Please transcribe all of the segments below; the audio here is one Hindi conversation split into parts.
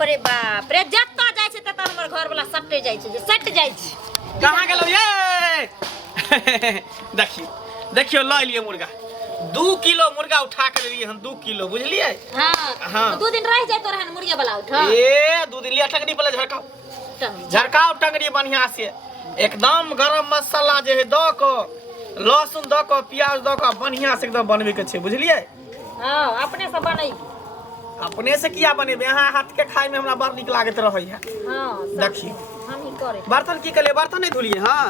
बाप रे जत्ता जाय छै त हमर घर वाला सटे जाय छै जे सट जाय छै। कहां गेलो ये देखियो ल लिए मुर्गा 2 किलो मुर्गा उठा के लिए हम 2 किलो बुझलिए। हां 2 दिन रह जाय तो रहन मुर्गा वाला उठा ए 2 दिन लिया टंगड़ी पले झरकाओ टंगड़ी बढ़िया से एकदम गरम मसाला जे है द को लहसुन द को प्याज द को बढ़िया से एकदम बनवे के छै बुझलिए। हां अपने से बनई अपने से किया बनेबे यहाँ हाथ के खाए में हमरा बड़ निक लागत रहै है। हां देखिए हम ही करे बर्तन की कले बर्तन नहीं धुलिए। हां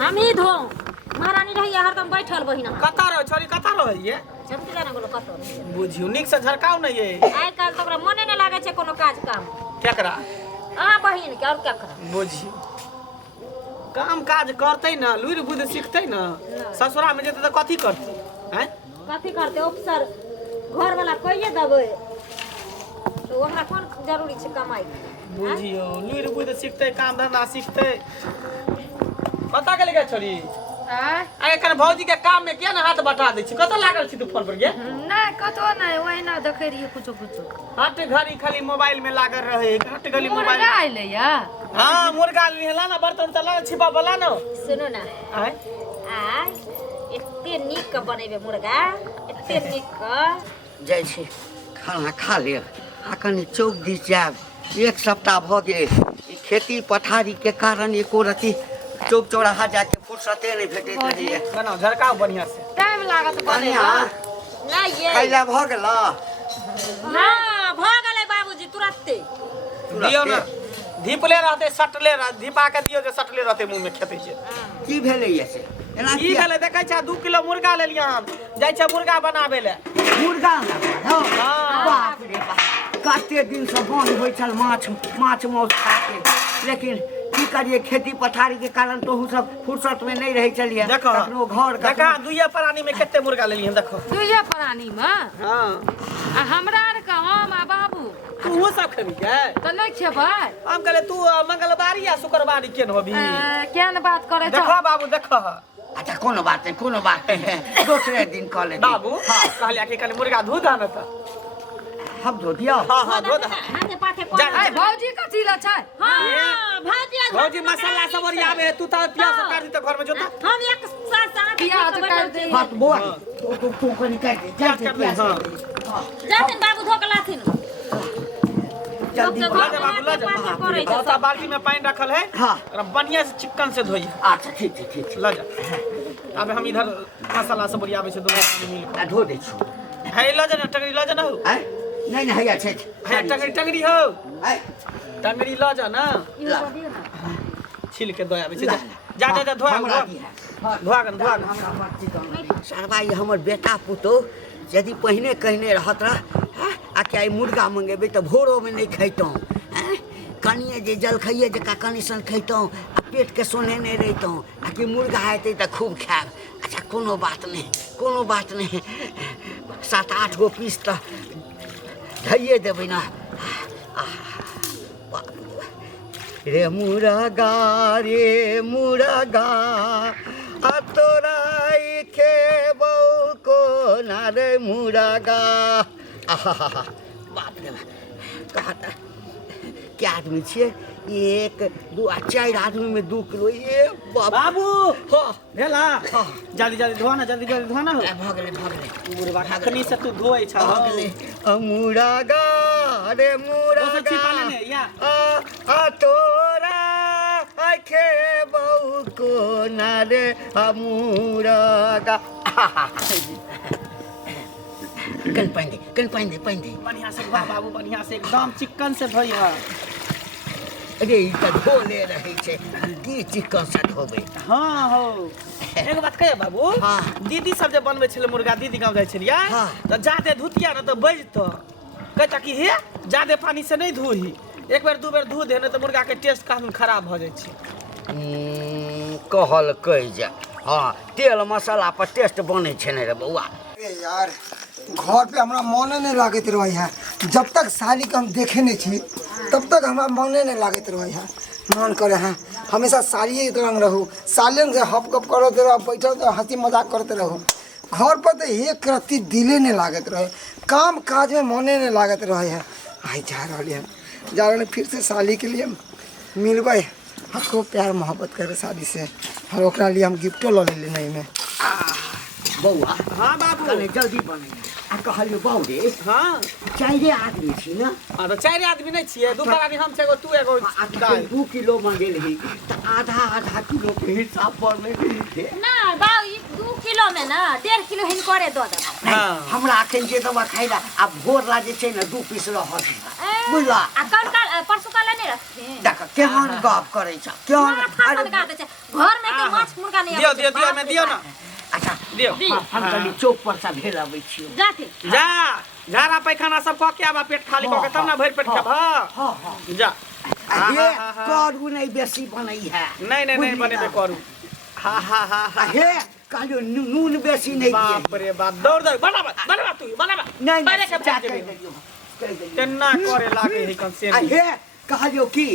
हम ही धो महारानी रहिए हरदम बैठल बहिना कता रह छोरी कता रहिए चमकीला ना बोलो कतो बुझियो निक से झरकाओ नहीं है। आइ काल तो हमरा मने न लागे छै कोनो काज काम केकरा बहिन के और क्या कर बुझियो काम काज करते ना लुरि बुद्धि सीखते ना ससुरा में जेते त कथी करते हैं कथी करते अफसर घर वाला कहिए दबे तो हमरा कोन जरूरी छै कमाई बुझियो लुरि बुद्धि सीखते काम धंधा सीखते पता के लगे छोरी आइ कन भौजी के काम में किया ना हाथ बटा दै छी कत लागल छी तू फोन पर गे नहीं कतो नहीं ओहि ना देखे रहिए कुछो हट घड़ी खाली मोबाइल में लागल रहे हट गली मोबाइल मुर्गा आइले या हां मुर्गा लेला ना बर्तन चला छिपा वाला ना सुनो ना आइ एते नीक के बनेबे मुर्गा एते नीक के जाइ छी खाना खा ले आ कनी चौक दिस जाब 1 सप्ताह भ गेल ई खेती पथारी के कारण एको रति चौक चौराहा जाके फुर्सते नहीं भेटैत रहिए। बनाओ झरकाओ बढ़िया से टाइम लागत बढ़िया ना ये खाइला भ गेल ना भ गेलै बाबूजी तुरंते दियो ना धीपले रहते सटले रह धीपा के दियो जे सटले रहते मुंह में खेते छै की भेलै ये से एना की भेले देखे छै 2 किलो मुर्गा ले लिया हम जाय छै मुर्गा बनाबे ले मुर्गा हां बाप रे बाप कते दिन से बंद होय छल माछ मौस खाके लेकिन की करिए खेती पथारी के कारण तो हम सब फुर्सत में नहीं रह चलिए देखो घर देखा दुइये प्राणी में केते मुर्गा ले लियन देखो दुइये प्राणी में हां आ हमरा आर के हम आ बाबू तू वो सब खेबी के त नहीं खेबै हम कहले तू मंगलवारी या शुक्रवारी केन होबी केन बात करे छ देखो बाबू देखो अच्छा कोनो बात नहीं दूसरे दिन कॉल ले बाबू कहलिया कि कने मुर्गा धो दा न त हम धो दिया हां धो दा हाथे पाथे को भौजी कथी ल छै हां भौजी मसाला सब ओरियाबे तू त प्याज काट दी त घर में जोता हम एक साथ प्याज काट दे बात बुआ तू कनी काट दे हां जाथिन बाबू धोकलाथिन जल्दी बहुत बाल्टी में पानी रखल है हाँ बढ़िया से चिकन से धोइए अच्छा ठीक ल जा अब हम इधर मसाला सब ओरियाबे से दो मिल आ धो दे छु है ल जा टंगड़ी ल जा ना हो नहीं है अच्छा है टंगड़ी हो है टंगड़ी ल जा ना छिल के दो आबे से जा धोआगन सरवा ये हमर बेटा पुतो यदि पहिने कहने रहत रह आ क्या मुर्गा मंगेबे तो भोरो में नहीं खैतों कनिए जे जल खाइए जका कनी सन खैतों आ पेट के सोने नहीं रहितों आ कि मुर्गा हेतै तो खूब खाब। अच्छा कोनो बात नहीं 7-8 गो पीस तो धइए देबै ना रे मुर्गा आ तोरा खेबौ को ना रे मुर्गा बाप रे कहता क्या आदमी छे 1 2 4 आदमी में 2 किलो ये बाबू हो भेला जल्दी धोना हो भ गेलै मुर्गा खनी से तू धोई छ भ गेलै मुर्गा रे मुर्गा आ तोरा खेबौ को ना रे मुर्गा कन पाइन दे बढ़िया से बाबू बढ़िया से एकदम चिकन से धोई है अरे ई त धोले रहै छै की चिकन से धोबै हां हो एगो बात कहे बाबू हां दीदी सब जे बनबै छले मुर्गा दीदी गांव जाय छलिया त जादे धुतिया न त बजतो कहता कि हे जादे पानी से नहीं धोही एक बार 2 बार धो दे न त मुर्गा के टेस्ट काफी खराब हो जाय छै कहल कहि जा हां तेल मसाला पर टेस्ट बनै छै ने रे बौआ यार घर पे हमारा मन नहीं लागत रहे है जब तक साली के हम देखे नहीं छी तब तक हमारा मन नहीं लागत रहे है मन करे है हमेशा सालिए रंग रहू सालियन से हप कप करते रहो बैठल तो हंसी मजाक करते रहो घर पर तो एक रत्ती दिले नहीं लागत रहे काम काज में मने नहीं लागत रहे है आई जा रही है जा रहे फिर से साली के लिए मिलबै हमको प्यार मोहब्बत करे शादी से और ओकरा लिए हम गिफ्टो लो ले लेने में। बौआ हाँ बाबू कने जल्दी बने आ कहलियो बाऊ रे हाँ चाइरे आदमी छी ना हाँ तो 4 आदमी नहीं छिए दू आदमी हम छे तू एगो आ दाई 2 किलो मंगेल ही त आधा किलो के हिसाब पर ले ना बाऊ 2 किलो में ना 1.5 किलो हिन करे दो दे। हाँ हमरा अखन जे दवा खाइला आ भोर ला जे छै ना 2 पीस रहत बुझला आ कल परसों काल नहीं रखते देख केहन गप करे छ केहन अरे घर में के माछ मुर्गा नहीं दियो में दियो ना अच्छा दियो हम कनी चौक पर सा भेल आबै छियो जाते जा झाड़ा पैखाना सब कह के आबा पेट खाली कह के तब ना भर पेट खाब हां हां जा ये करू नहीं बेसी बनै है नहीं बनेबे करू हा हे कहलियो नून बेसी नहीं दिए बाप रे बाप दौड़ बनवा तू नहीं पहले कब जा केना करे लागे है कन से हे कहलियो की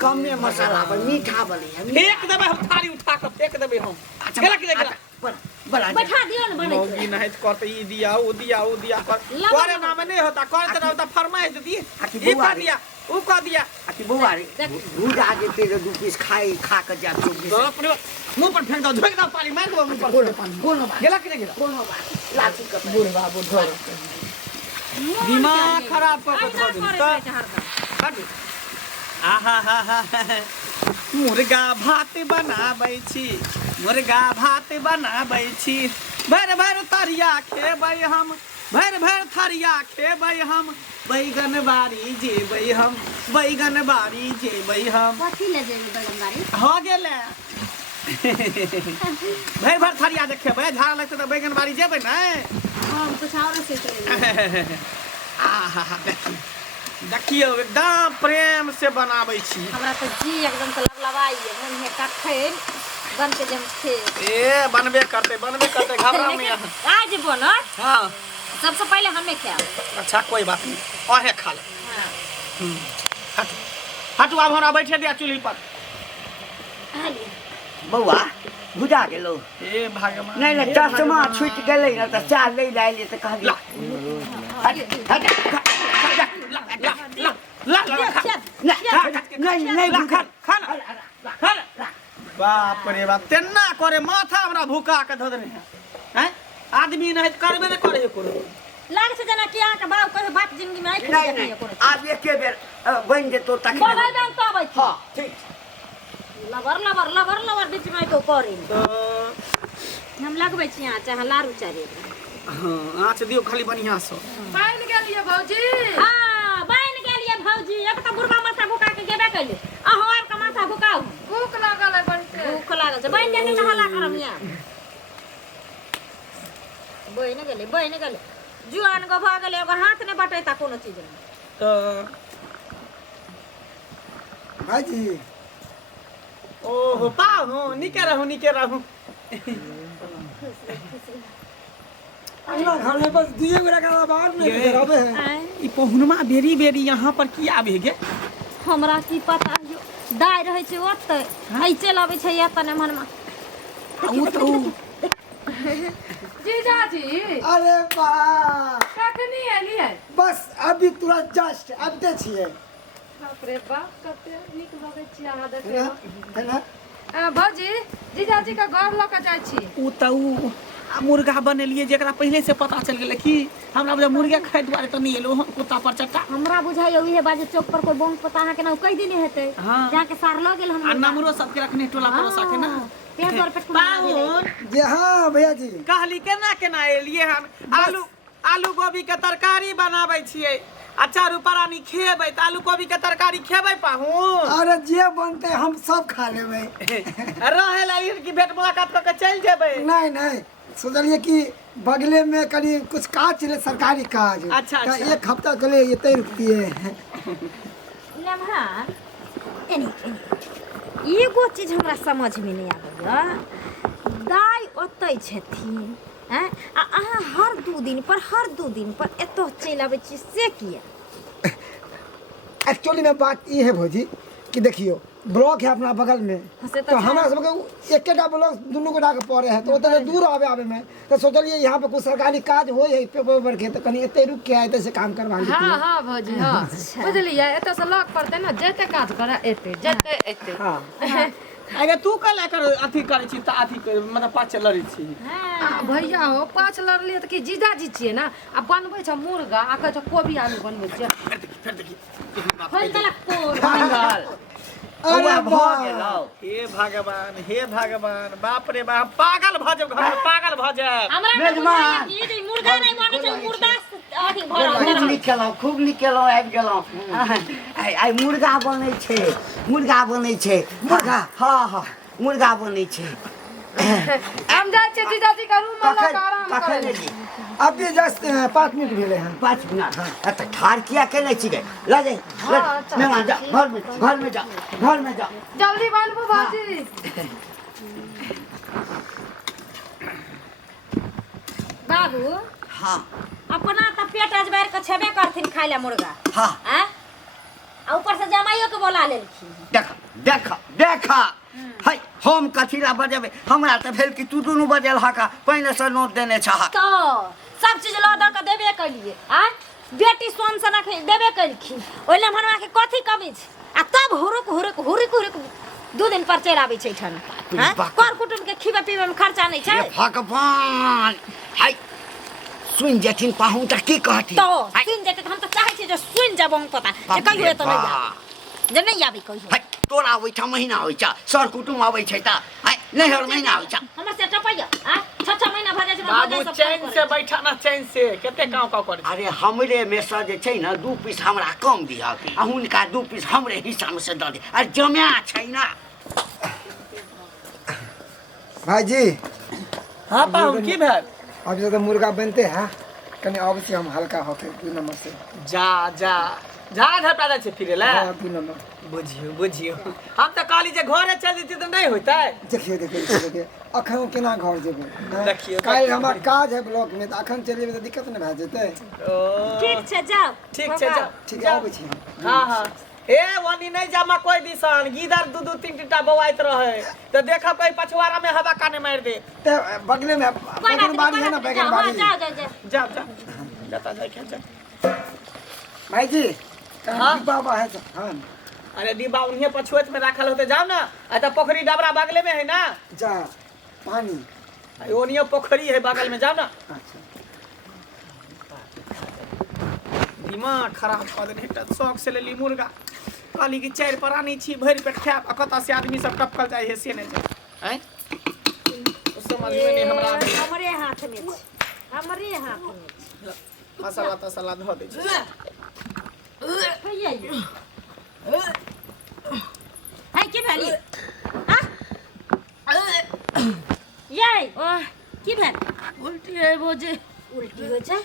कम में मसाला पर मीठा बने है फेंक देबे हम थाली उठा के फेंक देबे हम गेला कि गेला बड़ा बैठा दियो ना बने मौगी नहीं करते ई दिया ओ दिया करे ना में नहीं होता करते ना होता फरमाइश दी ई कर दिया ऊ कर दिया अति बुआ रे भूजा के तेरे 2 पीस खा के जा चुप बाप रे मुंह पर फेंक दो झोक दो पानी मार दो मुंह पर कोनो बात गेला कि गेला कोनो बात लाठी कर बुढ़वा बुढ़र दिमाग खराब कर के छोड़ दे आहा मुर्गा भात बनाबै छी भर थरिया खेबै हम भर थरिया खेबै हम बैगन बाड़ी जेबै हम कथी ले जेबै बैगन बाड़ी हो गेलै भर थरिया जे खेबै झाड़ा लगतै तऽ बैगन बाड़ी जेबै ने हम कुछ और से ले आहा देखियो एकदम प्रेम से बनाबै छी हमरा तो जी एकदम से लवलवाई है मन है कखैन बन के जम थे ए बनबे करते घबरा में आज बनत हां सबसे पहले हमें क्या अच्छा कोई बात नहीं और है खा ले हटू अब हमरा बैठे दिया चूल्ही पर बौआ बुझा गेलो ए भगवान नहीं चश्मा छूट गेलै न त चार ले लाइले त कहलियो नहीं खाना बाप रे बाप तेना करे माथा हमरा भूका के धऽ देने हैं आदमी नहीं करबे नहीं करे कोनो लाग से जना कि आ के बाऊ कहे बात जिंदगी में आई नहीं कोनो आज एके बेर बन जेतो तक बोलै बेन तो आबै हां ठीक लवर बीच में तो करी तो हम लगबै छी आ चाहे लारू चारे हां आछ दियो खाली बढ़िया से बन गेलिए भौजी हां बन गेलिए भौजी एक त बुरगा माथा भुका के गेबे कैले अहो आर का माथा भुकाऊ भूख लागल है बनते भूख लागल छै बन जाके नहाला करम या बन गेले जुआन गो भ गेले एगो हाथ ने बटैता कोनो चीज में तो भाईजी ओहो पाहु निके रहू अगला घर में बस दिए बेरा का बाहर में रहबे है ई पहुनमा बेरी यहाँ पर की आबे गे हमरा की पता यो दाय रहे छै ओते आई चल आबै छै या तने मनमा ऊ तो जीजाजी अरे वाह कखनी एली है बस अभी तुरंत जस्ट अपते छिए बाप रे बाप कते नीक लगै छी अहाँ है देखे ना है ना भौजी जीजाजी का घर लऽ के जाइ छी ऊ तो मुर्गा बनेलिए जेकरा पहले से पता चल गेलै कि हमरा जब मुर्गा खाइ दुआरे त नहीं एलो कुत्ता पर चट्टा हमरा बुझाइयो इहे बाजे चौक पर कोई बोंग पता है के ना कई दिन हेतै हाँ। जाके सार ल गेल हम आ नमरो सबके रखने टोला परोसा के ना पेट पर पेट कुना पाहुन जे हाँ भैया जी कहली केना एलिए हम आलू गोभी के तरकारी बनाबै छियै अचार ऊपरानी खेबै त आलू गोभी के तरकारी खेबै पाहुन अरे जे बनते हम सब खा लेबै रहे लाली की भेट मुलाकात क के चल जेबै नहीं सोचलिए कि बगले में कनी कुछ काज चले सरकारी काज अच्छा। एक हफ्ता के लिए ये रुकती है लम्हा एगो चीज हमरा समझ में नहीं आबैया दाय ओतै छथिन हैं आ अहाँ हर दू दिन पर एतो चलि आबै छी से किया एक्चुअली में बात ये है भौजी कि देखियो ब्लॉक है अपना बगल में से तो हमरा सबके एकेटा ब्लॉक दुनू गोटा के पड़े है तो ओतने दूर आवे में तो सोचलिए यहाँ पे कुछ सरकारी काज हो है पेपर के तो कनी एते रुक के आए से काम करवा ली हाँ हाँ भौजी हाँ बुझलिए एतऽ से लग पड़ते ना जते काज करे एते जते एते हाँ अरे तू कल कर अथी करे छी त अथी मतलब पाछे लड़ी छी भैया हो पाँच लड़लिए तऽ कि जीजाजी छियै ना आ बनबै छ मुर्गा आ कहै छ कोबी आलू बनबै छियै फिर देखी खोल देलक कोर पागल अरे हे भगवान बाप रे बाप पागल भ जाब घर में पागल भ जाब हमरा मेजबान। ई जे मुर्गा नहीं बने छै मुर्गा अथी खूब नीक केलहुँ आबि गेलहुँ आइ मुर्गा बनै छै मुर्गा हाँ मुर्गा बनै छै हम जाइ छियै जीजाजी का रूम में लग आराम करे अभी जस्ट 5 मिनट भेले हैं 5 मिनट अच्छा ठार किया केने छिकै ल जाई मेहमान जा घर में जा जल्दी बनबू भौजी बाबू हाँ अपना त पेट अजबार के छेबे करथिन खाइ ले मुर्गा हाँ हैं आ ऊपर से जमाइयो के बोला लेलखिन देखा है हम कथी ला बजेबे हमरा त भेल कि तू दुनू बजेल हका पहले से नोट देने छहा तो सब चीज ला द के देबे कलिए आ बेटी सोन सना के देबे कलखिन ओइले मनवा के कथी कमी छै आ तब हुरुक 2 दिन पर चढ़ आबै छै ठन हैं कर कुटुम के खिबे पीबे में खर्चा नहीं छै भगवान है सुन जेथिन पाहुन त की कहती तो सुन जेते हम त चाहै छी जे सुन जबो पता जे कहियो त नहीं आ जे नहीं आबी कहियो तोरा आबै छ महीना होइ छ सर कुटुम आबै छै त नहीं हर महीना होइ छ हमर से टपैया आ 6 महीना भ जाय छै बाबू चैन से बैठा ना चैन से केते काम करे अरे हमरे में से जे छै ना 2 पीस हमरा कम दिया आ हुनका 2 पीस हमरे हिस्सा में से द दे अरे जमा छै ना भाई जी हां पाहुन की भेल अभी तो मुर्गा बनते हैं कनी अवश्य हम हल्का होके 2 नंबर से जा धपा छै फिरे ला हाँ 2 नंबर बुझियो हम त कहली जे घरे चल जती त नहीं होतै देखिए अखन केना घर जेबे देखियो, काल हमर काज है ब्लॉक में त अखन चल जेबे त दिक्कत न भ जेतै ठीक छै जाओ ठीक छै जाओ ठीक है आबै छी हाँ ए वनी नहीं जामा कोई दिसन गीदर 2-3 टा बवाइत रहे त देखा कोई पछवाड़ा में हवा काने मार दे ते बगले में बैगन बाड़ी है ना बैगन बाड़ी जा जाता जा भाई जी हाँ? बाबा है हाँ अरे डिब्बा उन्हीं पछुएत में रखल होते जाओ ना आ पोखरी डबरा बगले में है ना जा पानी ओनियो पोखरी है बगल में जाओ ना अच्छा दिमाग खराब कर देने एकटा शौक से लेली मुर्गा कहली कि 4 प्राणी छी भरि पेट खायब आ कतऽ से आदमी सब टपकल जाए है से नहीं जाए हैं समझ में नहीं हमरा हमरे हाथ में छै हमरे हाथ में मसाला तसाला धो दे छै है की भेली हां ये की भेल उल्टी है भौजी उल्टी हो छै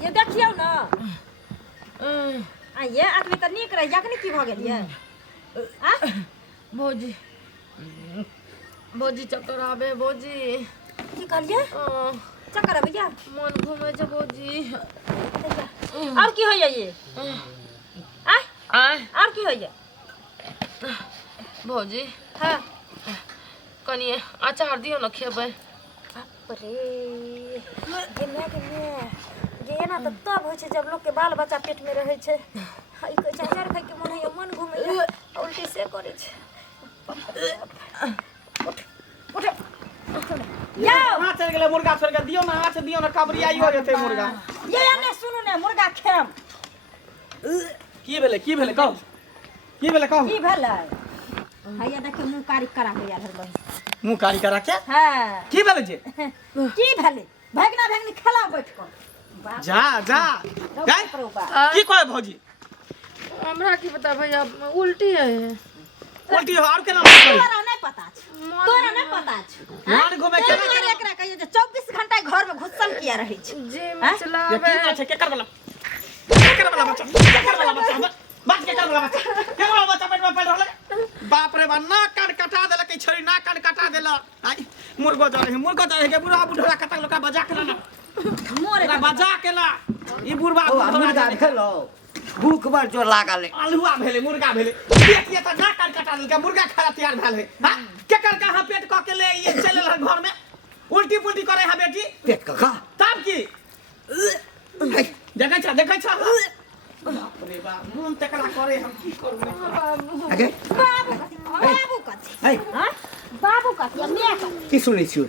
ये देखियौ ना आ ये आदमी त नीक रह जखनी की भ गेल ये आ भौजी चक्कर आबे भौजी की कहलिए चक्कर आबे या मन घूमे छै भौजी और की होइए ये आ और की होइए भौजी हां कनी अचार दियो ना खेबै बाप रे ये ना तो तब हो छै जब लोग के बाल बच्चा पेट में रहे छै हई के चाचा खाइ के मन है मन घूमे उल्टी से करे छै उठ या वहां चल गेले मुर्गा छोड़ के दियो ना कबरी आई हो जेते मुर्गा ये ने सुनु ने मुर्गा खेम की भेले कहू की भेले हैया देखे मुंह कारी करा के यार भाई मुंह कारी करा के हां की भेले जे की भेले भगना खेला बैठ कर जा गई की कहे भौजी हमरा की पता भैया उल्टी है उल्टी हो और केना करी तोरा नहीं पता छै मन घूमे तोरा एकरा कहियो जे 24 घंटा घर में घुसल किया रहै छै जे मचलावे ये की छै केकर वाला बच्चा बात के कर वाला बच्चा पेट में पड़ रहल बाप रे बा ना कान कटा देला के छोरी ना कान कटा देला आई मुर्गो जा रहे के बुढ़ा बुढ़ा कतक लोका बजा के ना मोरे बजा के ला ई बुढ़वा मुर्गा भेलो भूख बड़ जोर लागल है। आलुआ भेले मुर्गा भेले देखिए त ना काट कटा देलकै मुर्गा खाना तैयार भेल है हां केकर कहां पेट क के ले ये चले घर में उल्टी पुल्टी करे है बेटी पेट का तब की देखै छ बाप रे बाप मन तकरा करे हम की करू आगे बाबू कथी है हां बाबू कथी मैं कथी की सुनै छियो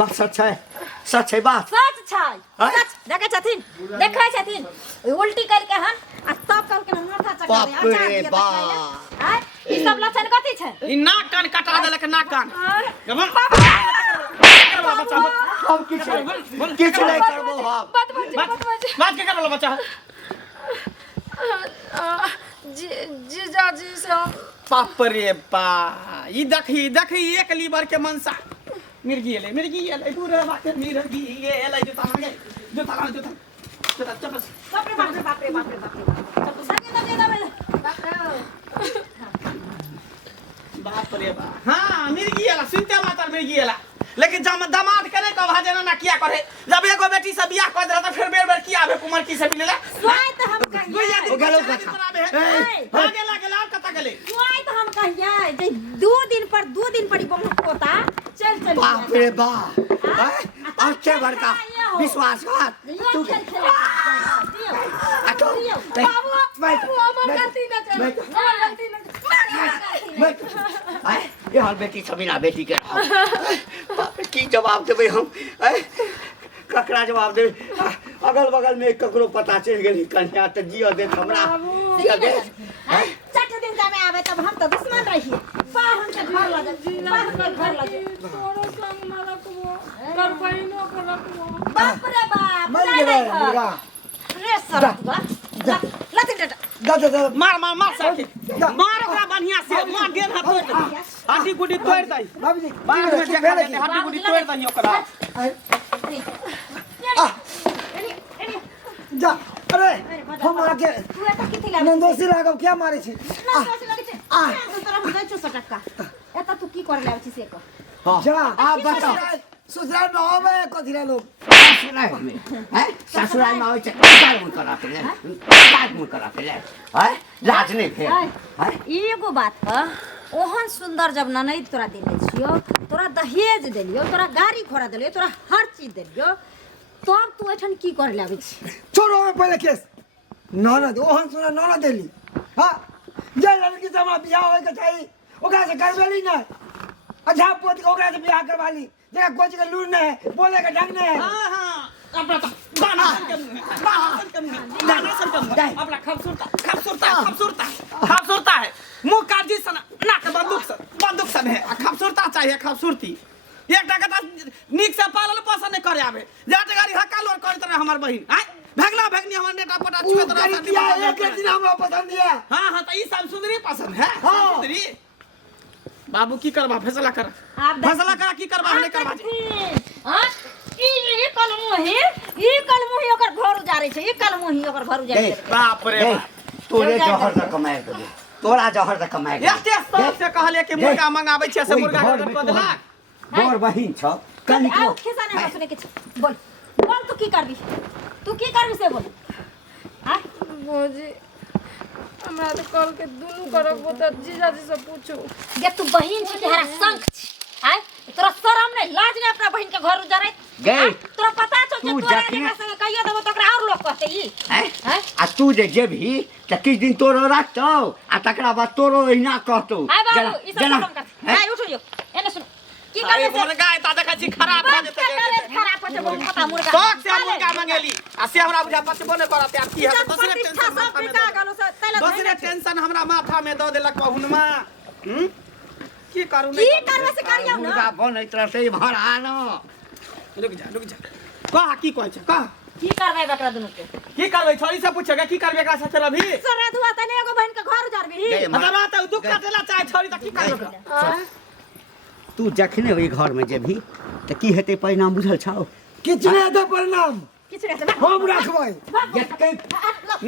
बात सच है बात सच छै हाँ? सच देखै छथिन उल्टी करके हन आ तब करके माथा चका बाप रे बाप। हां ई सब लक्षण कथी छै ई नाक कान कटा देलक नाक कान गबन हम किछ नहीं करबो हम बात के करलो बच्चा जीजाजी से बाप रे बा ई देखी एक लीवर के मनसा मिर्गी एले पूरा बात मिर्गी एले जो तांगे जो चप्पल बाप रे चप्पल संगे बाप रे बा हां मिर्गी एला सुनते मातर मिर्गी एला लेकिन जब दामाद करे तो भाजना ना किया करे जब एगो बेटी से बियाह कर देला तो फिर बेर किया आबे कुमार की से मिलेला सुआई तो हम कहिए ओ गलो कथा आगे लागेला कता गेले सुआई तो हम कहिए जे 2 दिन पर बहु पोता चल बाप रे बाप अच्छे बड़का विश्वासघात तू बाबू हमर गलती ना चल हमर गलती ना ये हाल बेटी समीना बेटी के बाप रे की जवाब देबे हम ककरा जवाब देबे अगल बगल में ककरो पता चल गेल कन्या त जियो दे हमरा जियो दे चट दिन जामे आवे तब हम तो दुश्मन रहिए पा हम के घर लगे तोरो संग ना रखबो कर बहिनो को रखबो बाप रे बाप मर गेलै मुर्गा रे सरवा लति डटा दा मार साथी मार ओकरा बढ़िया से मार देन हाथ तोड़ दे हड्डी गुड्डी तोड़ दई बाबूजी बाद में देखा दे हड्डी गुड्डी तोड़ दई ओकरा जा अरे हम आके तू एता किथि लागे नंदोसी लागब क्या मारे छी ना सोच लगे छे तू तोरा हम दै 100 टका एता तू की करे लागे छी से को जा आप बताओ ससुराल में होवे कथिरा लोग ससुराल में हैं ससुराल में होय छै कार मुन करा के कार मुन करा के हैं लाज नहीं फेर हैं एगो बात है ओहन सुंदर जब ननद तोरा देले छियो तोरा दहेज देलियो तोरा गाड़ी घोड़ा देलियो तोरा हर चीज देलियो तब तू एठन की करे लागे छी छोड़ो में पहले केस ननद ओहन सुना ननद देली हां जे लड़की से हमरा बियाह होय के चाहिए ओकरा से करबेली ना अच्छा पोत के ओकरा से बियाह करवाली जेका कोच के लूर ने बोले के ढंग ने हां हां अपना गाना सन अपना खूबसूरता है मुंह काजी सन नाक बंदूक सन है खूबसूरता चाहिए खूबसूरती एक टका नीक से पालल पसंद नहीं करे आवे जाट गाड़ी हक्का लोर करत रहे हमर बहिन आय भगनी हमर नेटा पोटा छुए तो एक दिन हमरा पसंद है हां त ई सब सुंदरी पसंद है हाँ। सुंदरी बाबू की करबा फैसला कर फैसला कर की करबा नहीं करबा हां ई कलमोही ओकर घर उजारे छै ई कलमोही ओकर घर उजारे छै बाप रे तोरे जहर द कमाए के दे तोरा जहर द कमाए के एते सब से कहले कि मुर्गा मंगाबै छै से मुर्गा ऑर्डर क देलक बोर बहिन छ कनिक आओ खिसा नहीं सुने के बोल तू की करबी से बोल हां भौजी हमरा तो कल के दुनू करब त जीजाजी से पूछू ये तू बहिन छी के हरा संग छी हां तोरा शरम नहीं लाज नहीं अपना बहिन के घर उजारे गई तोरा पता छौ तू कि तोरा जखने- के संग कहियो देबो तकरा और लोग कहते ई हैं आ तू जे जेबही त किछ दिन तोरो रखतौ आ तकरा बाद तोरो एहिना कहतौ हाय बाबू ई सब खत्म कर हाय उठो जो एने सुन की अरे करबे से मुर्गा एता देखा छी खराब भ जेतै खराब पछे बहुत पता मुर्गा शौक से मुर्गा मंगेली आ से हमरा बुझा पचबो नहीं करत यार की है दूसरे टेंशन सब माथा में बिका गलो से तैला दूसरे टेंशन हमरा माथा में द देलक बहुनमा की करू की करबे से करियौ मुर्गा ना बनैत रहतै भरानो रुक जा कह की कहै छै कह की करबे बकरा दुनु के की करबै छोरी से पूछेगा की करबे एकरा साथे रभी सरे दुआ तने एगो बहन के घर उजारबी गई माँ। मतलब बात दुख कटेला चाहे छोरी त की करबे तू जखने ओहि घर में जेबही त की हेतै परिणाम बुझल छौ किछ नहीं दे परिणाम किछ रे से हम रखबै जते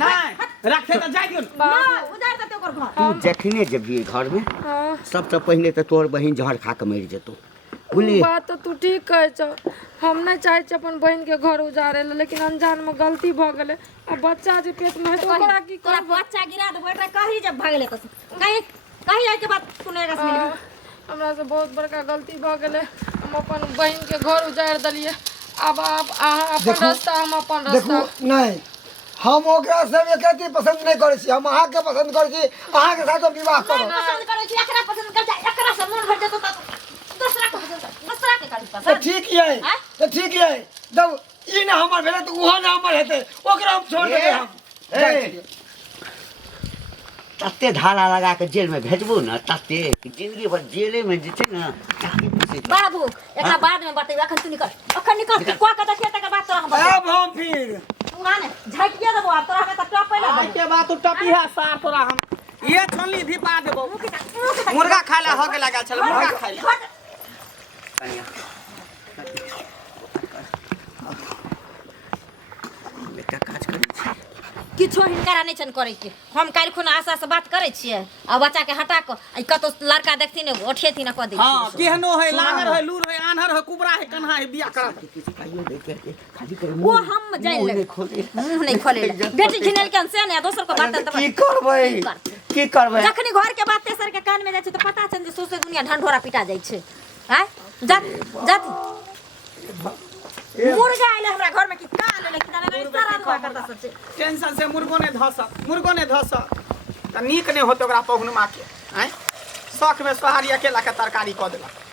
नहीं रखे त जाय दियो ना उजार देते ओकर घर तू जखने जेबही घर में सबसे पहले त तोहर बहिन जहर खा के मरि जेतौ बुझलिए बात तो तू ठीक कहै छ। हम नहीं चाहे छी अपन बहन के घर उजाड़े ले, लेकिन अनजान में गलती भ गेले। अब बच्चा जे पेट में है तो ओकरा की तोरा करब? बच्चा गिरा देबो एकरा कही जब भागले तो कही कही जाय के बात सुनेगा से मिली हमरा से बहुत बड़का गलती भ गेले। हम अपन बहन के घर उजाड़ दलिए। अब आप अहाँ अपन देखू- रास्ता, हम अपन देखू रास्ता। नहीं हम ओकरा से एकरती पसंद नहीं करै छी, हम अहाँके पसंद करै छी, अहाँके साथ हम विवाह नहीं करब। पसंद करे छी एकरा पसंद कर जाय एकरा से मन भर जेतो त दूसरा के पसंद दूसरा के करी तो पसंद ठीक है हैं? तो ठीक है जब ई ना हमर भेले तो उहो ना हमर हेतै, ओकरा हम छोड़ देबै हम जाइ छियै। तते धारा लगा के जेल में भेजबू न तते जिंदगी भर जेले में जे छै न काहे फंसे छै। बाबू एकरा बाद में बतेबे अखन तू निकल को के देखिए तकर बाद तोरा हम बतेबे अब हम फिर तू ना ने झटिया देबो अब तोरा में त टॉप पहले आज के बाद तू टपी है सार तोरा हम ये छोनली भी पा देबो। मुर्गा खाय ला हो के लगा चल मुर्गा खाय ला। बेटा काज करै छै किछो हिनकरा नहीं छन करे के। हम काल खुना आशा से बात करे छिए आ बच्चा के हटा के आ कतो लड़का देखथिन ओठेथिन न क दे हां केहनो है लांगर है लूर है आन्हर है कुबरा है कन्हा है बिया कर किसी पाइयो दे के खाली करे वो हम जान ले मुंह नहीं खोले बेटी घिनल के से ने दोसर को बात त की करबै की करबै जखनी घर के बात तेसर के कान में जाय छै त पता छन जे सोसे दुनिया ढंढोरा पिटा जाय छै। हैं जा मुर्गा आइले हमरा घर में कि का आले लेकिन ना सारा दुआ करता सब छै। टेंशन से मुर्गो ने धस त नीक ने होत ओकरा पहुनमा के हैं शौक में सोहारी अकेला के तरकारी क देला।